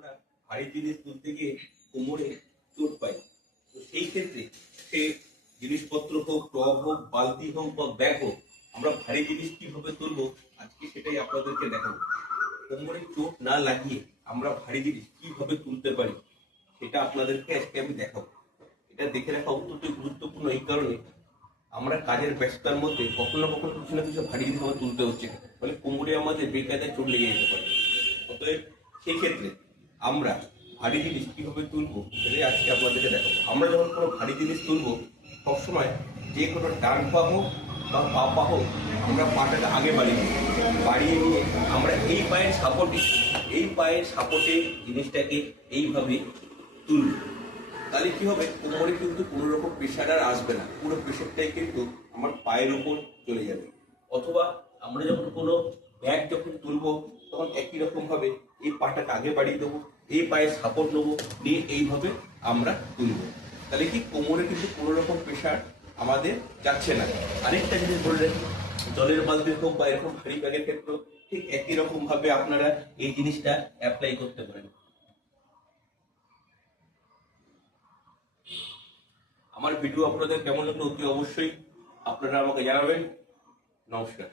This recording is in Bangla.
আমরা ভারী জিনিস তুলতে গিয়ে কোমরে চোট পাই। তো সেই ক্ষেত্রে সে জিনিসপত্র হোক, টব হোক, বালতি হোক বা ব্যাগ হোক, আমরা ভারী জিনিস কিভাবে তুলবো আজকে সেটাই আপনাদেরকে দেখাবো। কোমরে চোট না লাগিয়ে আমরা ভারী জিনিস কিভাবে তুলতে পারি সেটা আপনাদেরকে আজকে আমি দেখাবো। এটা দেখে রাখা অত্যন্ত গুরুত্বপূর্ণ এই কারণে, আমরা কাজের ব্যস্ততার মধ্যে কখনো কখনো কিছু না কিছু ভারী জিনিস আমাদের তুলতে হচ্ছে, ফলে কোমরে আমাদের বেকায়দায় চোট লেগে যেতে পারে। অতএব সেই ক্ষেত্রে আমরা ভারী জিনিস কিভাবে তুলবো সেটাই আজকে আপনাদেরকে দেখাবো। আমরা যখন কোনো ভারী জিনিস তুলবো সবসময় যে কোনো ডান পা হোক বা পা পা হোক, আমরা পাটাকে আগে বাড়িয়ে নিয়ে আমরা এই পায়ের সাপোর্টে জিনিসটাকে এইভাবে তুলবো। তাহলে কি হবে, কোমরে কিন্তু কোনো রকম প্রেশার আর আসবে না, পুরো প্রেশারটাই কিন্তু আমার পায়ের উপর চলে যাবে। অথবা আমরা যখন কোনো ব্যাগ যখন তুলবো তখন একই রকম ভাবে এই পাটাকে আগে বাড়িয়ে দেবো, এই পায়ের সাপোর্ট নেবো, নিয়ে এইভাবে আমরা তুলবো। তাহলে কি কোমরে কিন্তু কোনো রকম প্রেশার আমাদের যাচ্ছে না। আরেকটা জিনিস বললেন, জলের বালতি হোক বা এরকম ভারী ব্যাগের ক্ষেত্রে ঠিক একই রকম ভাবে আপনারা এই জিনিসটা অ্যাপ্লাই করতে পারেন। আমার ভিডিও আপনাদের কেমন লাগলো অতি অবশ্যই আপনারা আমাকে জানাবেন। নমস্কার।